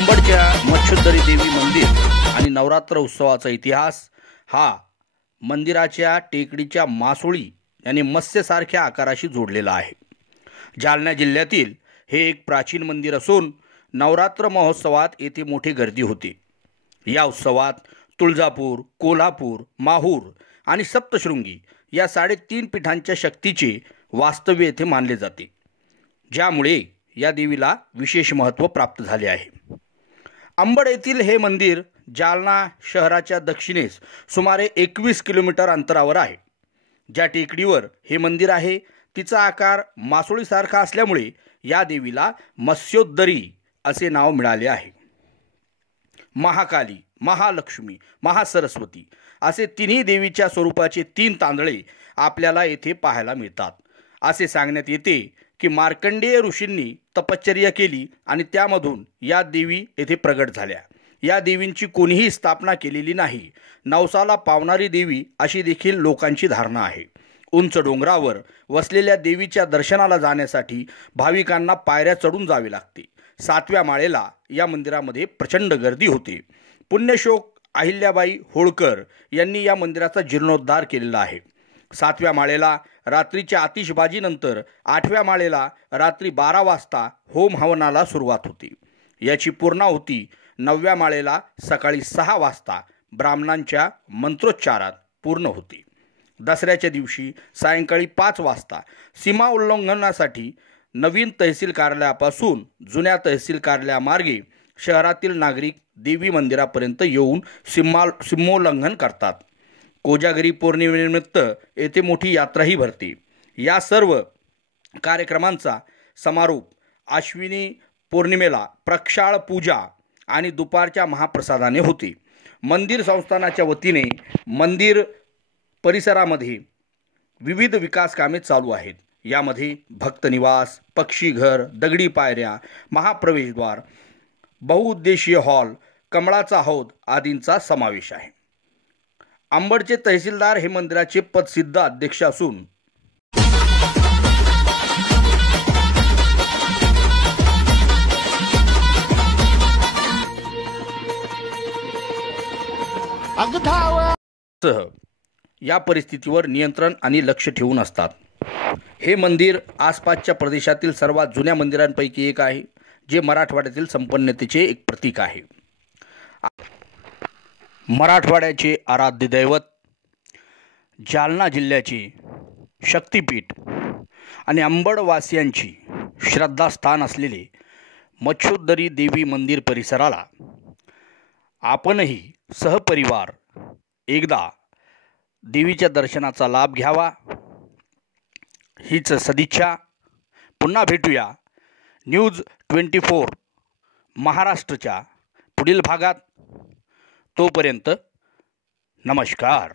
अंबडच्या मच्छोद्धरी देवी मंदिर आणि नवरात्र उत्सवाचा इतिहास हा मंदिराच्या टेकडीच्या मासोळी आणि मत्स्यासारख्या आकाराशी जोडलेला आहे। जालना जिल्ह्यातील हे एक प्राचीन मंदिर असून नवरात्र महोत्सवात येथे मोठी गर्दी होते। या उत्सवात तुळजापूर, कोल्हापूर, माहूर आणि सप्तशृंगी या 3.5 पीठांच्या शक्तीचे वास्तव्य येथे मानले जाते, ज्यामुळे या देवीला विशेष महत्त्व प्राप्त झाले आहे। अंबड येथील हे मंदिर जालना शहराच्या दक्षिणेस सुमारे 21 किलोमीटर अंतरावर आहे। ज्या टेकडीवर हे मंदिर आहे तिचा आकार मासोळीसारखा असल्यामुळे या देवीला मत्स्योद्धरी असे नाव मिळाले आहे। महाकाली, महालक्ष्मी, महासरस्वती असे तिन्ही देवीच्या स्वरूपाचे 3 तांदळे आपल्याला येथे पाहायला मिळतात। असे सांगण्यात येते की मार्कंडेय ऋषींनी तपश्चर्या केली आणि त्यामधून या देवी येथे प्रगट झाल्या। या देवींची कोणीही स्थापना केलेली नाही, नवसाला पावणारी देवी अशी देखील लोकांची धारणा आहे। उंच डोंगरावर वसलेल्या देवीच्या दर्शनाला जाण्यासाठी भाविकांना पायऱ्या चढून जावे लागते। 7व्या माळेला या मंदिरामध्ये प्रचंड गर्दी होते। पुण्यश्लोक अहिल्याबाई होळकर यांनी या मंदिराचा जीर्णोद्धार केलेला आहे। 7व्या माळेला रात्रीच्या आतिषबाजीनंतर 8व्या माळेला रात्री 12 वाजता होम हवनाला सुरुवात होते। याची पूर्णाहुती 9व्या माळेला सकाळी 6 वाजता ब्राह्मणांच्या मंत्रोच्चारात पूर्ण होते। दसऱ्याच्या दिवशी सायंकाळी 5 वाजता सीमा उल्लंघनासाठी नवीन तहसील कार्यालयापासून जुन्या तहसील कार्यालयामार्गे शहरातील नागरिक देवी मंदिरापर्यंत येऊन सीमोल्लंघन करतात। कोजागरी पौर्णिमेनिमित्त येथे मोठी यात्राही भरते। या सर्व कार्यक्रमांचा समारोप अश्विनी पौर्णिमेला प्रक्षाळ पूजा आणि दुपारच्या महाप्रसादाने होते। मंदिर संस्थानाच्या वतीने मंदिर परिसरामध्ये विविध विकास कामे चालू आहेत। यामध्ये भक्त निवास, पक्षीघर, दगडी पायऱ्या, महाप्रवेशद्वार, बहुउद्देशीय हॉल, कमळाचा हौद आदींचा समावेश आहे। अंबडचे तहसीलदार हे मंदिराचे पदसिद्ध अध्यक्ष असून या परिस्थितीवर नियंत्रण आणि लक्ष ठेवून असतात। हे मंदिर आसपासच्या प्रदेशातील सर्वात जुन्या मंदिरांपैकी एक आहे, जे मराठवाड्यातील संपन्नतेचे एक प्रतीक आहे। मराठवाड्याचे आराध्य दैवत, जालना जिल्ह्याचे शक्तिपीठ आणि अंबडवासियांची श्रद्धास्थान असलेले मच्छोद्धरी देवी मंदिर परिसराला आपणही सहपरिवार एकदा देवीच्या दर्शनाचा लाभ घ्यावा हीच सदिच्छा। पुन्हा भेटूया न्यूज 24 महाराष्ट्रच्या पुढील भागात। तोपर्यंत नमस्कार।